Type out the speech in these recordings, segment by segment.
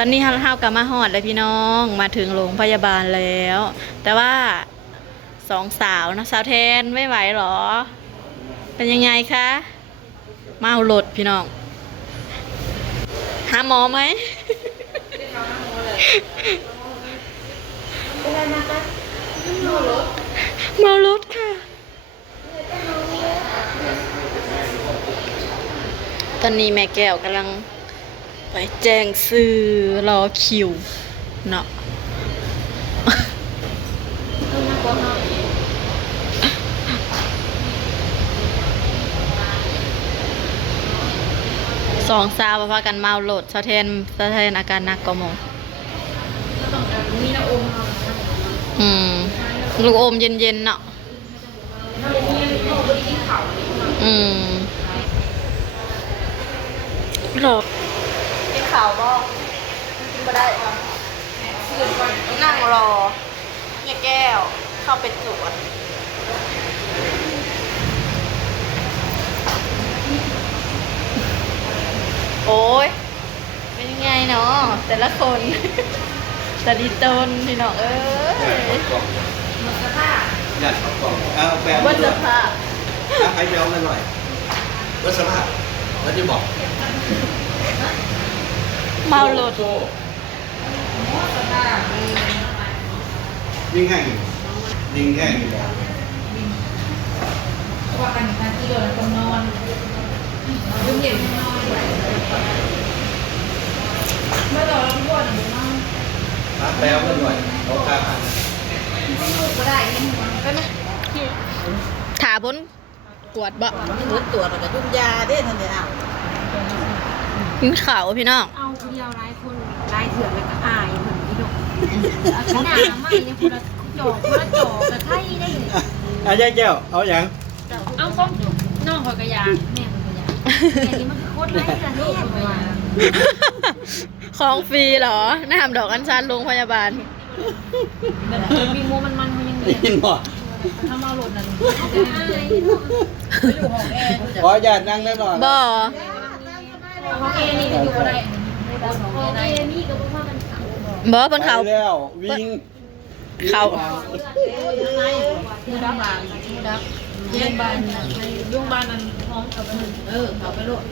ตอนนี้เฮากลับมาฮอดเลยพี่น้องมาถึงโรงพยาบาลแล้ว แต่ว่าสองสาวนะสาวแทนไม่ไหวหรอ เป็นยังไงคะเมาหลดพี่น้องหาหมอไหม เมารถค่ะ ตอนนี้แม่แก้วกำลังไปแจ้งซื้อรอคิวเนาะ สองสาวพากันเมาโหลดสะเทนอาการหนักกว่าหมอลูกอมเย็นๆเนาะหรอกินข่าวบ่กินบ่ได้นั่งรอเนี่ยแก้วเข้าไปตรวจโอ้ยเป็นยังไงเนาะแต่ละคนแต่ดีตนพี่น้องเอ้ยมันสภาพยัดเขากล่องเอาแฟนวัดสภาพใครจะเอามาหน่อยวัดสภาพแล้วที่บอกเมาโลโซยิงแห้งยิงแห้งว่ากันนาทีเดียวต้องนอนยุ่งเหยิงนอนเมื่อเราพี่บอลนอนรับแล้วกันหน่อยโอกาสก็ได้ก็นะถาพ้นตรวจบ่พ้นตรวจแล้วก็ยุ่งยาได้ทันเดียวกินข่าวพี่น้องเอาคนเดียวร้ายคนร้ายเถื่อนเลยก็อายเหมือนพี่ดกขนาดไม่เนี่ยคนละจอกกระไทยได้เลยอาจารย์เจ้าเอาอย่างเอาก็น้องคอยกระยาแม่คอยกระยาแต่นี่มันโคตรร้ายแต่นี่เหมือนของฟรีเหรอน้ำดอกอัญชันโรงพยาบาลมีมูมันมันยังได้ยินบ่ถ้าเมาหล่นนั่นอยู่ห้องแอร์ขอญาตินั่งได้หน่อยบ่ห้องแอร์นี่อยู่อะไรห้องแอร์นี่ก็เพราะว่ามันบ่บนเขาแล้ววิ่งเขามูดับบานมูดับเย็นบานยุ่งบานนั้นพร้อมกับเขาไปโลด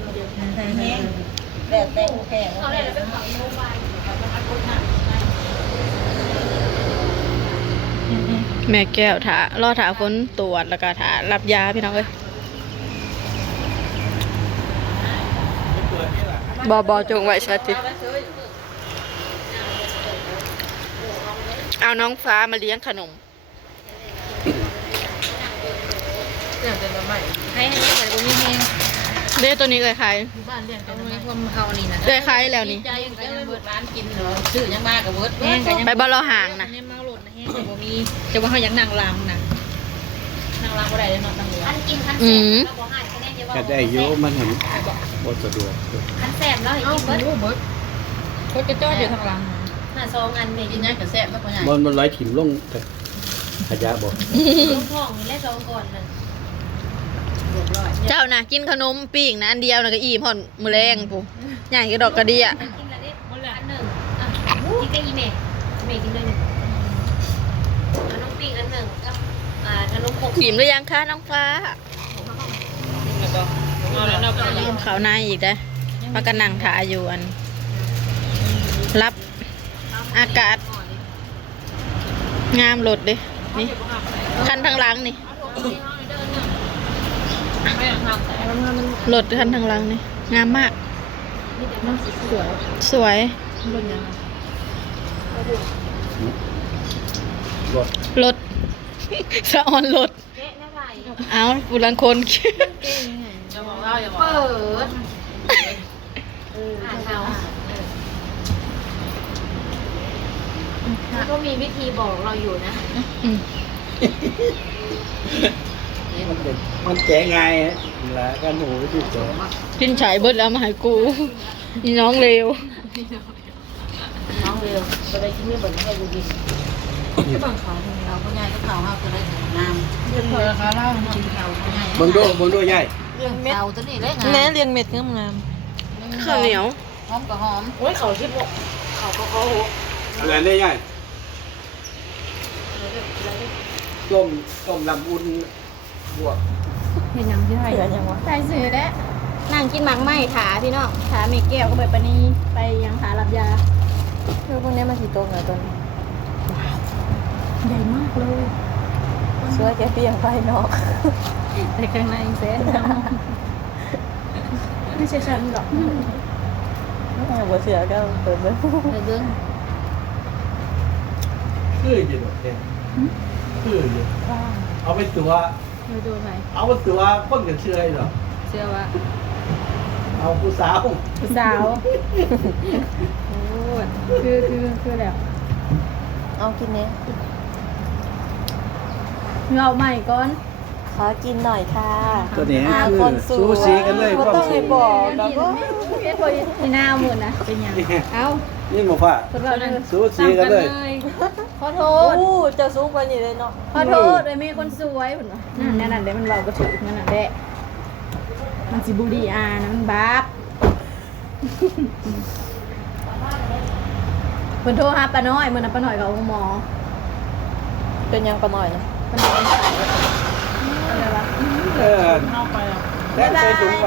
แห้งแดดแดงแข็งเขาได้เป็นของโรงพยาบาลแม่แก้วรอถาพ้นตรวจแล้วก็ถารับยาพี่น้องเอ้ยบอจงไว้ชัดทีเอาน้องฟ้ามาเลี้ยงขนมให้เหมือนกูมีแห้งเด้ตัวนี้เลยใครบ้านเรียนกันไม่ความเขานี่นะเลยใครแล้วนี่ใจยังจะเบิดร้านกินเหรอซื้อยังมากกับเบิดแห้งไปบ้านเราห่างนะเนี่ยมาหล่นนะแห้งแต่บ่มีจะว่าเขายังนั่งล้างนะนั่งล้างบ่ได้เลยเนาะนั่งล้างกินคันแสบแล้วบ่หายคะแนนเยอะก็ได้เยอะมันเห็นบทสะดวกคันแสบแล้วเห็นกินเบิดโคตรจะจ้ออยู่ทางหลังหน้าซองอันเมกินง่ายกับแสบมากกว่าใหญ่มันไหลถิ่มลงขยะบอกลงท้องนี่แหละซองก่อนนั่นเจ้านะกินขนมปิ้งนะอันเดียวนะก็อิ่มพอนมือแรงปุ๊ใหญ่ก็ดอกกระเดียกินละนิดอันหนึ่งกินก็อีเมกินเลยขนมปิ้งอันหนึ่งกับขนมโคกอิ่มหรือยังคะน้องฟ้าเขาในอีกนะพากันนั่งถ่ายอยู่อันรับอากาศงามหลดดินี่คันทางหลังนี่หลดคันทางหลังนี่งามมากสวยหลดสะออนหลดเอาบุรังคนเปิดก็มีวิธีบอกเราอยู่นะมันแก่ไงละกันหนูที่สองกินฉายเบิดแล้วมาให้กูนี่น้องเลวก็ได้กินไม่บ่นให้ดูดิที่บางเขาเราก็ง่ายก็เขาก็ได้น้ำเรื่องเขาเล่ากินเขาง่ายบางด้วยใหญ่เรื่องเตาตัวนี้เลยแม่เลี้ยงเม็ดงามข้าวเหนียวหอมกับหอมโอ้ยเขาที่บอกเขา อะไรได้ยายต้มลำอุ่นบวก เห็นยังที่ไทย เสือยังวะ ใส่เสือแล้วนั่งกินหมักไหมถาพี่น้องถาเมแก้วก็แบบปนี้ไปยังถารับยา คือพวกนี้มาสีโตเหรอตัวนี้ ใหญ่มากเลย สวยแค่เปียงไฟนอก แต่ข้างในเส้นไม่ใช่ฉันหรอก บ่เสือก็เปิดเบิ้ง เดี๋ยวเรื่อง คืออยู่ดอกแค่คืออยู่เอาไปตัว เราดูไหม เอาไปตัวคนกันเชื่อหรอ เชื่อว่า เอาผู้สาว ผู้สาวโอ้คือแล้ว เอากินนี้ เราใหม่ก่อน ขอกินหน่อยค่ะ ตัวนี้ ค คือน สวย สูสีกันเลย บ่ ความ ต้อง สู ให้ ง บอก เดี๋ยว ก็ เพี้ยนพอที่หน้าหมดนะเป็นยังเอ้า นี่หมอฟ้า คนเราเนี่ย สูสีกันเลย ขอโท โอ้ ษ เจะสูงกว่านี้เลยเนาะ ขอโทษเลยมีคนสวยเหมือนว่านั่นเดี๋ยวมันเราก็ถือนั่นน่ะแหละมันสิบูดีอานะมันบักเพิ่นโทรหาป้าน้อยมื้อนั้นป้าน้อยกับหมอ เป็นยังประหน่อยนะ ป้าน้อยอะไรวะ เออแล้ใส่ถุงไป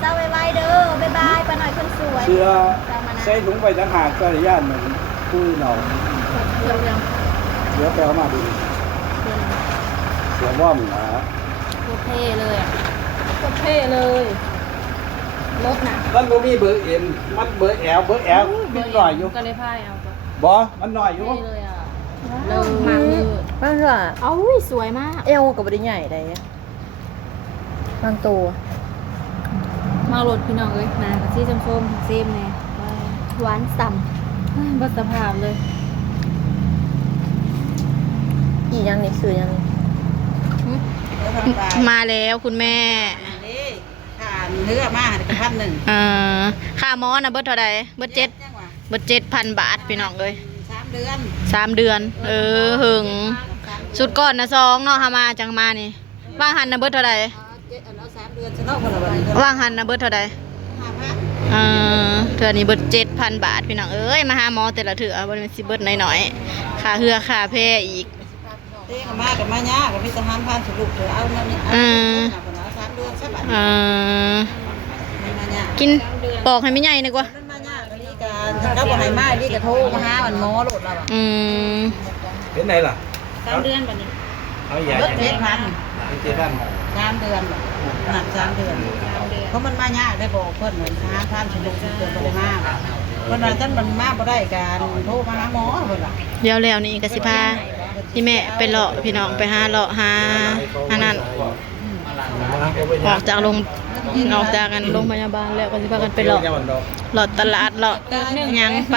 เจ้าไวๆเด้อบ๊ายบายป้าน้อยคนสวย เสื้อใส่ถุงไปต่างหากก็ระยะเหมือนผู้หนอง เดี๋ยวยัง เดี๋ยวไปเอามาดูเสือว่อมนะ โคตรเท่เลยอ่ะโคตรเท่เลยรถน่ะ มันบ่มีเบอร์เอ็มมันเบอร์แอลมันหน่อยอยู่ ก็เลยพายเอา บ่มันหน่อยอยู่ เท่เลยอ่ะเริ่มมามือ บ้างเหรอ เอ้ยสวยมาก เอวกับบริใหญ่ใดอะบางตัว มาโหลดพี่น้องเอ้ยนะกะทิส้มๆเซมแน่หวานส่ำบัดสภาพเลย อีกยังนี่คือยังนี่ มาแล้วคุณแม่ นี่ขาเนื้อมาหันกระพันหนึ่ง ค่าหมอนะเบิดเท่าใดเบิด7,000 บาทพี่น้องเอ้ย 3 เดือน 3 เดือน หึงสุดก่อนนะ2เนาะหามาจังมานี่ว่างหันนะเบิดเท่าใด เอา3 เดือนจะนอกคนละวันนี้ ว่างหันนะเบิดเท่าใด 5,000 เทื่อนี้เบิด7,000 บาทพี่น้องเอ้ยมาหาหมอแต่ละเทื่อบ่ได้สิเบิดน้อยๆค่าเหือค่าแพอีก เต้กับมากับมายากับพิจารณาสรุปเถอะเอานั่นนี่เอา3 เดือนใช่ปะมายา กินปอกให้ไม่ใหญ่ดีกว่า นั่นมายากับนี่กันเขาบอกให้มานี่กระโทรมาหามันหมอโหลดเรา เป็นไงล่ะ 3 เดือนบัดนี้ เอาใหญ่ เบิด7,000 เจ็ดพัน 3 เดือนหนัก3 เดือนเพราะมันมายาได้บอกเพิ่นเหมือนหาท่านสรุปเกิดบ่ได้มาเพิ่นว่าท่านมันมาบ่ได้การโทรมาหาหมอเพิ่นว่า เดี๋ยวแล้วนี่ก็สิพาพี่แม่ไปเลาะพี่น้องไปหาเลาะหาอันนั้นออกจากโรงกันโรงพยาบาลแล้วก็สิพากันไปเลาะตลาดเลาะหยังไป